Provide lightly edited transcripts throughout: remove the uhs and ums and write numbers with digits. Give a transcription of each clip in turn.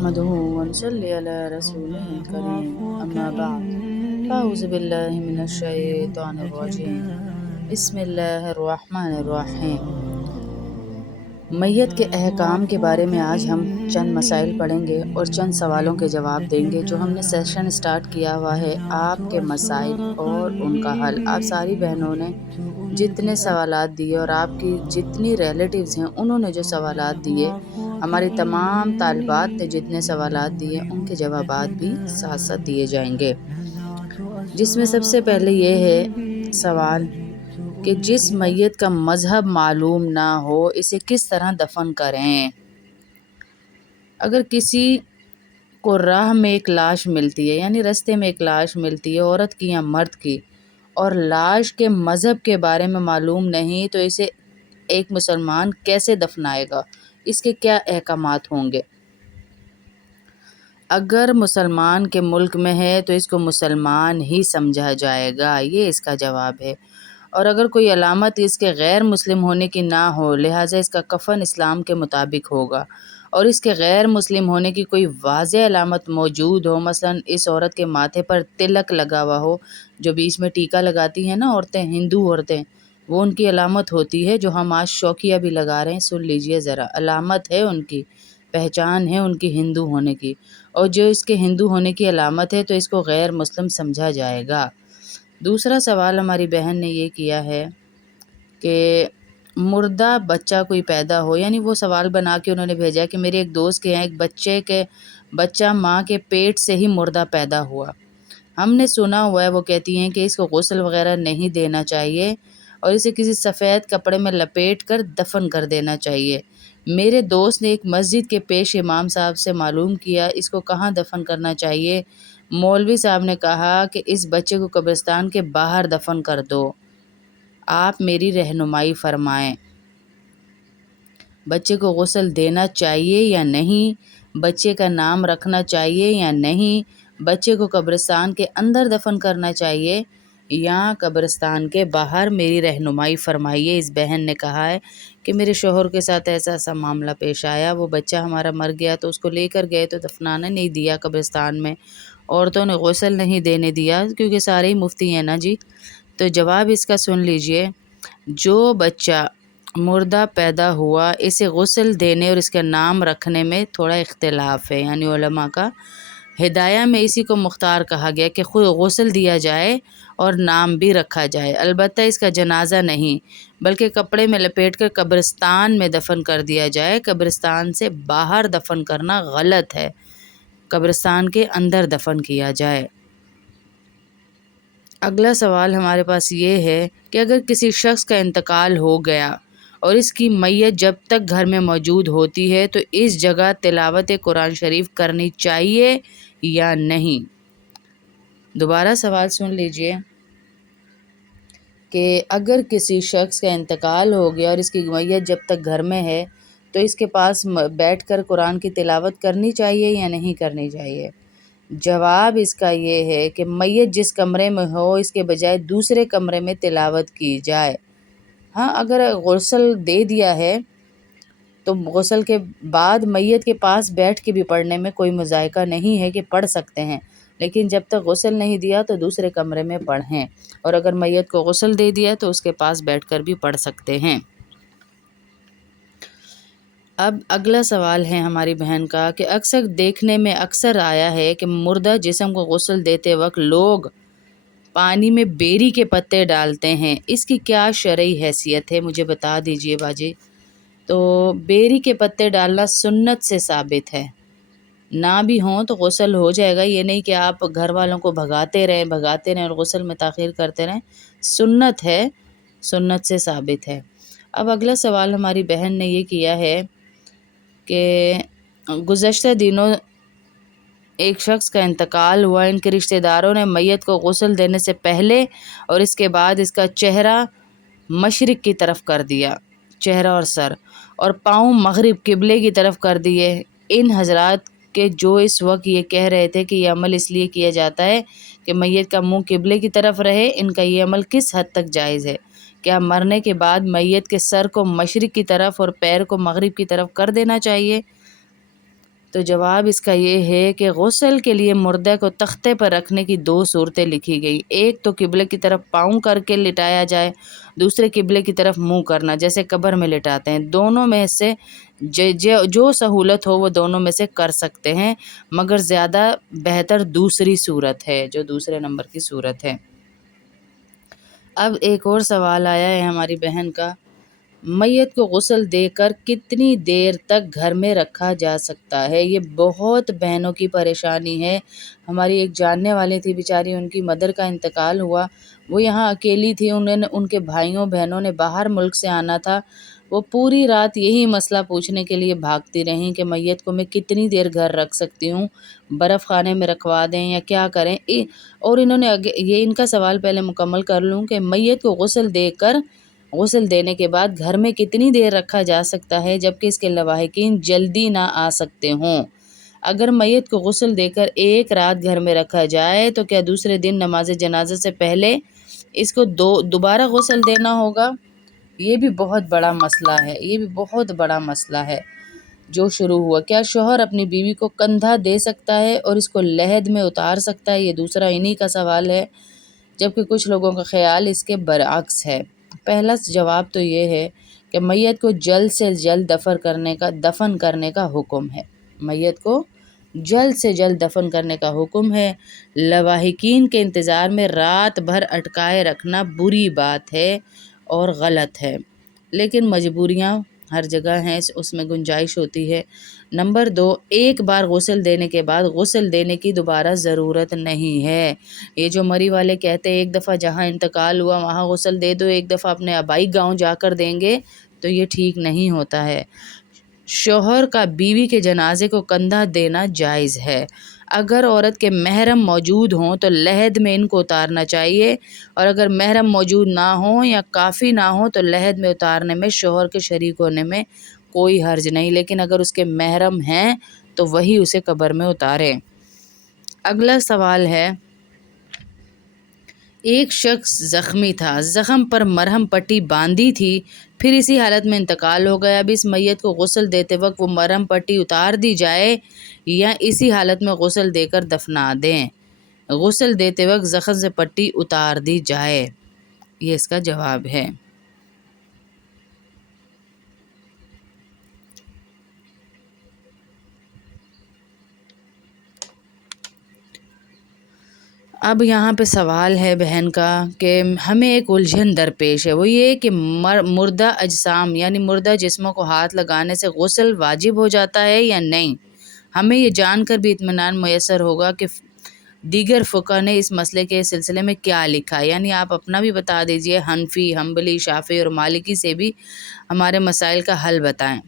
نحمده ونصلي على رسوله الكريم أما بعد فأعوذ بالله من الشيطان الرجيم بسم اللہ الرحمن الرحیم۔ میت کے احکام کے بارے میں آج ہم چند مسائل پڑھیں گے اور چند سوالوں کے جواب دیں گے جو ہم نے سیشن سٹارٹ کیا ہوا ہے آپ کے مسائل اور ان کا حل۔ آپ ساری بہنوں نے جتنے سوالات دیے اور آپ کی جتنی ریلیٹیوز ہیں انہوں نے جو سوالات دیے، ہماری تمام طالبات نے جتنے سوالات دیے ان کے جوابات بھی ساتھ ساتھ دیے جائیں گے، جس میں سب سے پہلے یہ ہے سوال کہ جس میت کا مذہب معلوم نہ ہو اسے کس طرح دفن کریں۔ اگر کسی کو راہ میں ایک لاش ملتی ہے، یعنی راستے میں ایک لاش ملتی ہے عورت کی یا مرد کی، اور لاش کے مذہب کے بارے میں معلوم نہیں تو اسے ایک مسلمان کیسے دفنائے گا، اس کے کیا احکامات ہوں گے؟ اگر مسلمان کے ملک میں ہے تو اس کو مسلمان ہی سمجھا جائے گا، یہ اس کا جواب ہے۔ اور اگر کوئی علامت اس کے غیر مسلم ہونے کی نہ ہو لہٰذا اس کا کفن اسلام کے مطابق ہوگا، اور اس کے غیر مسلم ہونے کی کوئی واضح علامت موجود ہو، مثلا اس عورت کے ماتھے پر تلک لگا ہوا ہو، جو بیچ میں ٹیکا لگاتی ہیں نا عورتیں، ہندو عورتیں، وہ ان کی علامت ہوتی ہے، جو ہم آج شوقیہ بھی لگا رہے ہیں، سن لیجئے ذرا، علامت ہے ان کی، پہچان ہے ان کی ہندو ہونے کی، اور جو اس کے ہندو ہونے کی علامت ہے تو اس کو غیر مسلم سمجھا جائے گا۔ دوسرا سوال ہماری بہن نے یہ کیا ہے کہ مردہ بچہ کوئی پیدا ہو، یعنی وہ سوال بنا کے انہوں نے بھیجا کہ میرے ایک دوست کے یہاں ایک بچہ ماں کے پیٹ سے ہی مردہ پیدا ہوا۔ ہم نے سنا ہوا ہے، وہ کہتی ہیں کہ اس کو غسل وغیرہ نہیں دینا چاہیے اور اسے کسی سفید کپڑے میں لپیٹ کر دفن کر دینا چاہیے۔ میرے دوست نے ایک مسجد کے پیش امام صاحب سے معلوم کیا اس کو کہاں دفن کرنا چاہیے۔ مولوی صاحب نے کہا کہ اس بچے کو قبرستان کے باہر دفن کر دو، آپ میری رہنمائی فرمائیں۔ بچے کو غسل دینا چاہیے یا نہیں؟ بچے کا نام رکھنا چاہیے یا نہیں؟ بچے کو قبرستان کے اندر دفن کرنا چاہیے یا قبرستان کے باہر؟ میری رہنمائی فرمائیے۔ اس بہن نے کہا ہے کہ میرے شوہر کے ساتھ ایسا معاملہ پیش آیا، وہ بچہ ہمارا مر گیا تو اس کو لے کر گئے تو دفنانے نہیں دیا قبرستان میں، عورتوں نے غسل نہیں دینے دیا، کیونکہ سارے ہی مفتی ہیں نا جی۔ تو جواب اس کا سن لیجئے، جو بچہ مردہ پیدا ہوا اسے غسل دینے اور اس کا نام رکھنے میں تھوڑا اختلاف ہے، یعنی علماء کا ہدایہ میں اسی کو مختار کہا گیا کہ خود غسل دیا جائے اور نام بھی رکھا جائے، البتہ اس کا جنازہ نہیں بلکہ کپڑے میں لپیٹ کر قبرستان میں دفن کر دیا جائے۔ قبرستان سے باہر دفن کرنا غلط ہے، قبرستان کے اندر دفن کیا جائے۔ اگلا سوال ہمارے پاس یہ ہے کہ اگر کسی شخص کا انتقال ہو گیا اور اس کی میت جب تک گھر میں موجود ہوتی ہے تو اس جگہ تلاوت قرآن شریف کرنی چاہیے یا نہیں؟ دوبارہ سوال سن لیجئے کہ اگر کسی شخص کا انتقال ہو گیا اور اس کی میت جب تک گھر میں ہے تو اس کے پاس بیٹھ کر قرآن کی تلاوت کرنی چاہیے یا نہیں کرنی چاہیے؟ جواب اس کا یہ ہے کہ میت جس کمرے میں ہو اس کے بجائے دوسرے کمرے میں تلاوت کی جائے۔ ہاں، اگر غسل دے دیا ہے تو غسل کے بعد میت کے پاس بیٹھ کے بھی پڑھنے میں کوئی مذائقہ نہیں ہے، کہ پڑھ سکتے ہیں، لیکن جب تک غسل نہیں دیا تو دوسرے کمرے میں پڑھیں، اور اگر میت کو غسل دے دیا تو اس کے پاس بیٹھ کر بھی پڑھ سکتے ہیں۔ اب اگلا سوال ہے ہماری بہن کا کہ اکثر دیکھنے میں آیا ہے کہ مردہ جسم کو غسل دیتے وقت لوگ پانی میں بیری کے پتے ڈالتے ہیں، اس کی کیا شرعی حیثیت ہے؟ مجھے بتا دیجئے باجی۔ تو بیری کے پتے ڈالنا سنت سے ثابت ہے، نہ بھی ہوں تو غسل ہو جائے گا، یہ نہیں کہ آپ گھر والوں کو بھگاتے رہیں اور غسل میں تاخیر کرتے رہیں، سنت ہے، سنت سے ثابت ہے۔ اب اگلا سوال ہماری بہن نے یہ کیا ہے کہ گزشتہ دنوں ایک شخص کا انتقال ہوا، ان کے رشتہ داروں نے میت کو غسل دینے سے پہلے اور اس کے بعد اس کا چہرہ مشرق کی طرف کر دیا، چہرہ اور سر، اور پاؤں مغرب قبلے کی طرف کر دیے۔ ان حضرات کے جو اس وقت یہ کہہ رہے تھے کہ یہ عمل اس لیے کیا جاتا ہے کہ میت کا منہ قبلے کی طرف رہے، ان کا یہ عمل کس حد تک جائز ہے؟ کیا مرنے کے بعد میت کے سر کو مشرق کی طرف اور پیر کو مغرب کی طرف کر دینا چاہیے؟ تو جواب اس کا یہ ہے کہ غسل کے لیے مردہ کو تختے پر رکھنے کی 2 صورتیں لکھی گئی. ایک تو قبلے کی طرف پاؤں کر کے لٹایا جائے، دوسرے قبلے کی طرف منہ کرنا، جیسے قبر میں لٹاتے ہیں. دونوں میں سے جو سہولت ہو وہ دونوں میں سے کر سکتے ہیں، مگر زیادہ بہتر دوسری صورت ہے، جو دوسرے نمبر کی صورت ہے. اب ایک اور سوال آیا ہے ہماری بہن کا، میت کو غسل دے کر کتنی دیر تک گھر میں رکھا جا سکتا ہے؟ یہ بہت بہنوں کی پریشانی ہے. ہماری ایک جاننے والی تھی بیچاری، ان کی مدر کا انتقال ہوا، وہ یہاں اکیلی تھی، ان کے بھائیوں بہنوں نے باہر ملک سے آنا تھا. وہ پوری رات یہی مسئلہ پوچھنے کے لیے بھاگتی رہیں کہ میت کو میں کتنی دیر گھر رکھ سکتی ہوں، برف خانے میں رکھوا دیں یا کیا کریں. اور انہوں نے یہ ان کا سوال پہلے مکمل کر لوں کہ میت کو غسل دینے کے بعد گھر میں کتنی دیر رکھا جا سکتا ہے جبکہ اس کے لواحقین جلدی نہ آ سکتے ہوں. اگر میت کو غسل دے کر ایک رات گھر میں رکھا جائے تو کیا دوسرے دن نماز جنازہ سے پہلے اس کو دوبارہ غسل دینا ہوگا؟ یہ بھی بہت بڑا مسئلہ ہے جو شروع ہوا. کیا شوہر اپنی بیوی کو کندھا دے سکتا ہے اور اس کو لحد میں اتار سکتا ہے؟ یہ دوسرا انہی کا سوال ہے، جبکہ کچھ لوگوں کا خیال اس کے برعکس ہے. پہلا جواب تو یہ ہے کہ میت کو جلد سے جلد دفن کرنے کا حکم ہے. میت کو جلد سے جلد دفن کرنے کا حکم ہے. لواحقین کے انتظار میں رات بھر اٹکائے رکھنا بری بات ہے اور غلط ہے، لیکن مجبوریاں ہر جگہ ہیں، اس میں گنجائش ہوتی ہے. نمبر 2، ایک بار غسل دینے کے بعد غسل دینے کی دوبارہ ضرورت نہیں ہے. یہ جو مری والے کہتے ہیں ایک دفعہ جہاں انتقال ہوا وہاں غسل دے دو، ایک دفعہ اپنے آبائی گاؤں جا کر دیں گے، تو یہ ٹھیک نہیں ہوتا ہے. شوہر کا بیوی کے جنازے کو کندھا دینا جائز ہے. اگر عورت کے محرم موجود ہوں تو لحد میں ان کو اتارنا چاہیے، اور اگر محرم موجود نہ ہوں یا کافی نہ ہوں تو لحد میں اتارنے میں شوہر کے شریک ہونے میں کوئی حرج نہیں، لیکن اگر اس کے محرم ہیں تو وہی اسے قبر میں اتارے. اگلا سوال ہے، ایک شخص زخمی تھا، زخم پر مرہم پٹی باندھی تھی، پھر اسی حالت میں انتقال ہو گیا. اب اس میت کو غسل دیتے وقت وہ مرہم پٹی اتار دی جائے یا اسی حالت میں غسل دے کر دفنا دیں؟ غسل دیتے وقت زخم سے پٹی اتار دی جائے، یہ اس کا جواب ہے. اب یہاں پہ سوال ہے بہن کا کہ ہمیں ایک الجھن درپیش ہے، وہ یہ کہ مردہ اجسام یعنی مردہ جسموں کو ہاتھ لگانے سے غسل واجب ہو جاتا ہے یا نہیں. ہمیں یہ جان کر بھی اطمینان میسر ہوگا کہ دیگر فقہ نے اس مسئلے کے سلسلے میں کیا لکھا، یعنی آپ اپنا بھی بتا دیجئے، حنفی، حنبلی، شافعی اور مالکی سے بھی ہمارے مسائل کا حل بتائیں.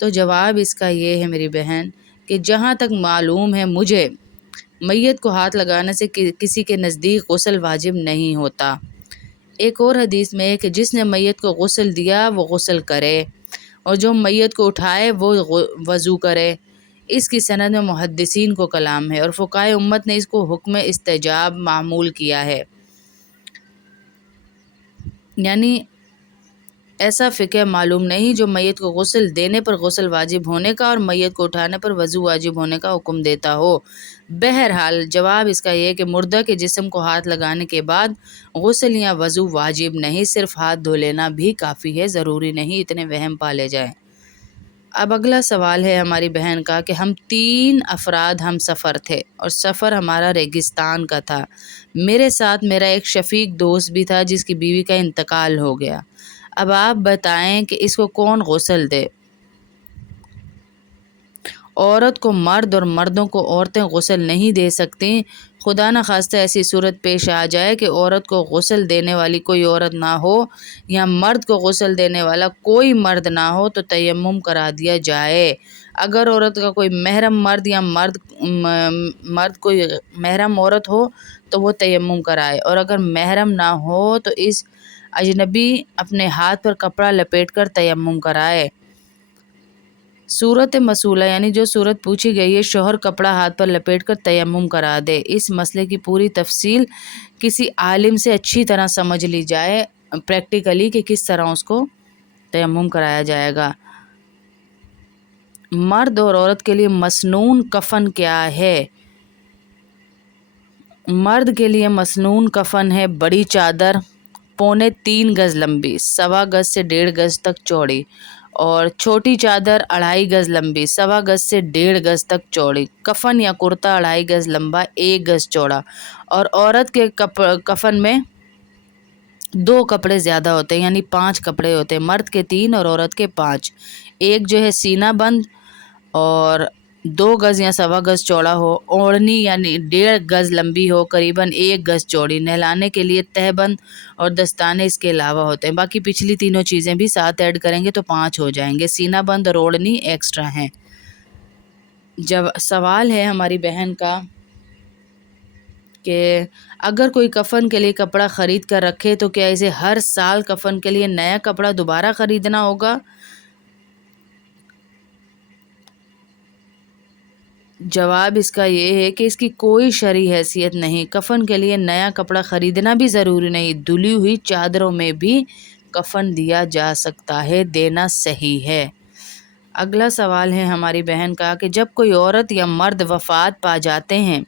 تو جواب اس کا یہ ہے میری بہن کہ جہاں تک معلوم ہے مجھے، میت کو ہاتھ لگانے سے کسی کے نزدیک غسل واجب نہیں ہوتا. ایک اور حدیث میں ہے کہ جس نے میت کو غسل دیا وہ غسل کرے، اور جو میت کو اٹھائے وہ وضو کرے. اس کی سند میں محدثین کو کلام ہے اور فقہائے امت نے اس کو حکم استحباب معمول کیا ہے. یعنی ایسا فقہ معلوم نہیں جو میت کو غسل دینے پر غسل واجب ہونے کا اور میت کو اٹھانے پر وضو واجب ہونے کا حکم دیتا ہو. بہرحال جواب اس کا یہ ہے کہ مردہ کے جسم کو ہاتھ لگانے کے بعد غسل یا وضو واجب نہیں، صرف ہاتھ دھو لینا بھی کافی ہے، ضروری نہیں اتنے وہم پالے جائیں. اب اگلا سوال ہے ہماری بہن کا کہ ہم 3 افراد ہم سفر تھے اور سفر ہمارا ریگستان کا تھا. میرے ساتھ میرا ایک شفیق دوست بھی تھا جس کی بیوی کا انتقال ہو گیا. اب آپ بتائیں کہ اس کو کون غسل دے؟ عورت کو مرد اور مردوں کو عورتیں غسل نہیں دے سکتی. خدا نخواستہ ایسی صورت پیش آ جائے کہ عورت کو غسل دینے والی کوئی عورت نہ ہو یا مرد کو غسل دینے والا کوئی مرد نہ ہو تو تیمم کرا دیا جائے. اگر عورت کا کوئی محرم مرد یا مرد کوئی محرم عورت ہو تو وہ تیمم کرائے، اور اگر محرم نہ ہو تو اس اجنبی اپنے ہاتھ پر کپڑا لپیٹ کر تیمم کرائے. صورت مسئولہ یعنی جو صورت پوچھی گئی ہے، شوہر کپڑا ہاتھ پر لپیٹ کر تیمم کرا دے. اس مسئلے کی پوری تفصیل کسی عالم سے اچھی طرح سمجھ لی جائے پریکٹیکلی کہ کس طرح اس کو تیمم کرایا جائے گا. مرد اور عورت کے لیے مسنون کفن کیا ہے؟ مرد کے لیے مسنون کفن ہے بڑی چادر 3.25 گز لمبی 1.25 گز سے 1.5 گز تک چوڑی، اور چھوٹی چادر 2.5 گز لمبی 1.25 گز سے 1.5 گز تک چوڑی، کفن یا کرتا 2.5 گز لمبا 1 گز چوڑا، اور عورت کے کفن میں 2 کپڑے زیادہ ہوتے ہیں، یعنی 5 کپڑے ہوتے ہیں، مرد کے 3 اور عورت کے 5۔ ایک جو ہے سینہ بند اور 2 گز یا 1.25 گز چوڑا ہو، اوڑھنی یعنی 1.5 گز لمبی ہو، قریباً 1 گز چوڑی، نہلانے کے لیے تہہ بند اور دستانے اس کے علاوہ ہوتے ہیں، باقی پچھلی تینوں چیزیں بھی ساتھ ایڈ کریں گے تو 5 ہو جائیں گے، سینہ بند اور اوڑھنی ایکسٹرا ہیں۔ جب سوال ہے ہماری بہن کا کہ اگر کوئی کفن کے لیے کپڑا خرید کر رکھے تو کیا اسے ہر سال کفن کے لیے نیا کپڑا دوبارہ خریدنا ہوگا؟ جواب اس کا یہ ہے کہ اس کی کوئی شرعی حیثیت نہیں، کفن کے لیے نیا کپڑا خریدنا بھی ضروری نہیں، دھلی ہوئی چادروں میں بھی کفن دیا جا سکتا ہے، دینا صحیح ہے۔ اگلا سوال ہے ہماری بہن کا کہ جب کوئی عورت یا مرد وفات پا جاتے ہیں،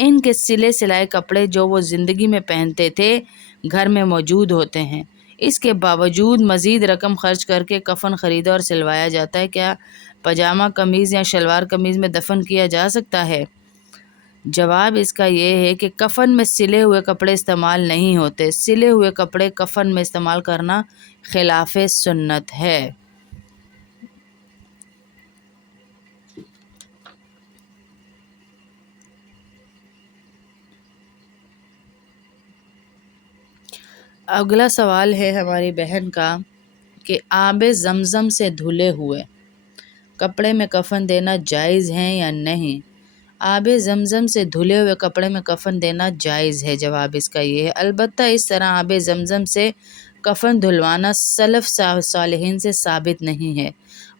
ان کے سلے سلائے کپڑے جو وہ زندگی میں پہنتے تھے گھر میں موجود ہوتے ہیں، اس کے باوجود مزید رقم خرچ کر کے کفن خریدا اور سلوایا جاتا ہے، کیا پاجامہ قمیض یا شلوار قمیض میں دفن کیا جا سکتا ہے؟ جواب اس کا یہ ہے کہ کفن میں سلے ہوئے کپڑے استعمال نہیں ہوتے، سلے ہوئے کپڑے کفن میں استعمال کرنا خلاف سنت ہے۔ اگلا سوال ہے ہماری بہن کا کہ آب زمزم سے دھلے ہوئے کپڑے میں کفن دینا جائز ہے یا نہیں؟ آب زمزم سے دھلے ہوئے کپڑے میں کفن دینا جائز ہے، جواب اس کا یہ ہے، البتہ اس طرح آب زمزم سے کفن دھلوانا سلف صالحین سے ثابت نہیں ہے،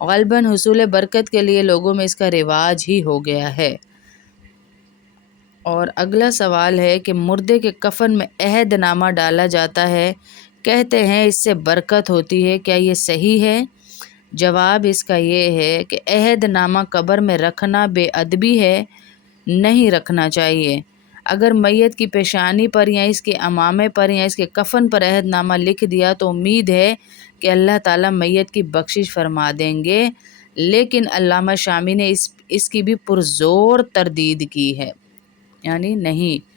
غالباً حصول برکت کے لیے لوگوں میں اس کا رواج ہی ہو گیا ہے۔ اور اگلا سوال ہے کہ مردے کے کفن میں عہد نامہ ڈالا جاتا ہے، کہتے ہیں اس سے برکت ہوتی ہے، کیا یہ صحیح ہے؟ جواب اس کا یہ ہے کہ عہد نامہ قبر میں رکھنا بے ادبی ہے، نہیں رکھنا چاہیے۔ اگر میت کی پیشانی پر یا اس کے عمامے پر یا اس کے کفن پر عہد نامہ لکھ دیا تو امید ہے کہ اللہ تعالیٰ میت کی بخشش فرما دیں گے، لیکن علامہ شامی نے اس کی بھی پرزور تردید کی ہے، یعنی نہیں۔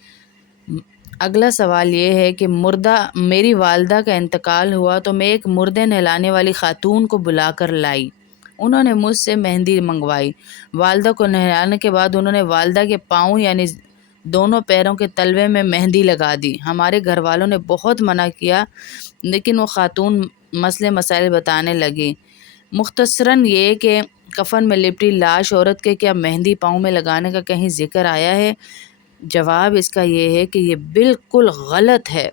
اگلا سوال یہ ہے کہ میری والدہ کا انتقال ہوا تو میں ایک مردے نہلانے والی خاتون کو بلا کر لائی، انہوں نے مجھ سے مہندی منگوائی، والدہ کو نہلانے کے بعد انہوں نے والدہ کے پاؤں یعنی دونوں پیروں کے تلوے میں مہندی لگا دی، ہمارے گھر والوں نے بہت منع کیا لیکن وہ خاتون مسئلے مسائل بتانے لگی۔ مختصراً یہ کہ کفن میں لپٹی لاش عورت کے کیا مہندی پاؤں میں لگانے کا کہیں ذکر آیا ہے؟ جواب اس کا یہ ہے کہ یہ بالکل غلط ہے،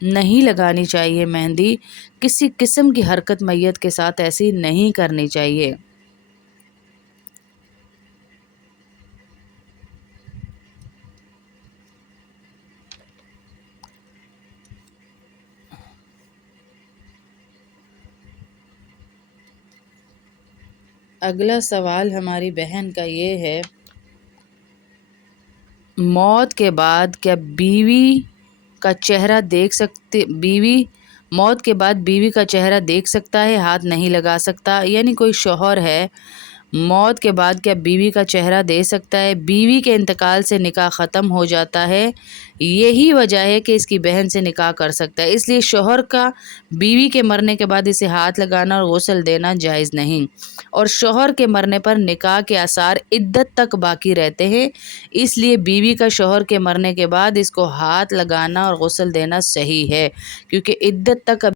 نہیں لگانی چاہیے مہندی، کسی قسم کی حرکت میت کے ساتھ ایسی نہیں کرنی چاہیے۔ اگلا سوال ہماری بہن کا یہ ہے، موت کے بعد کیا بیوی کا چہرہ دیکھ سکتا ہے، ہاتھ نہیں لگا سکتا، یعنی کوئی شوہر ہے موت کے بعد کیا بیوی کا چہرہ دیکھ سکتا ہے؟ بیوی کے انتقال سے نکاح ختم ہو جاتا ہے، یہی وجہ ہے کہ اس کی بہن سے نکاح کر سکتا ہے، اس لیے شوہر کا بیوی کے مرنے کے بعد اسے ہاتھ لگانا اور غسل دینا جائز نہیں، اور شوہر کے مرنے پر نکاح کے آثار عدت تک باقی رہتے ہیں، اس لیے بیوی کا شوہر کے مرنے کے بعد اس کو ہاتھ لگانا اور غسل دینا صحیح ہے، کیونکہ عدت تک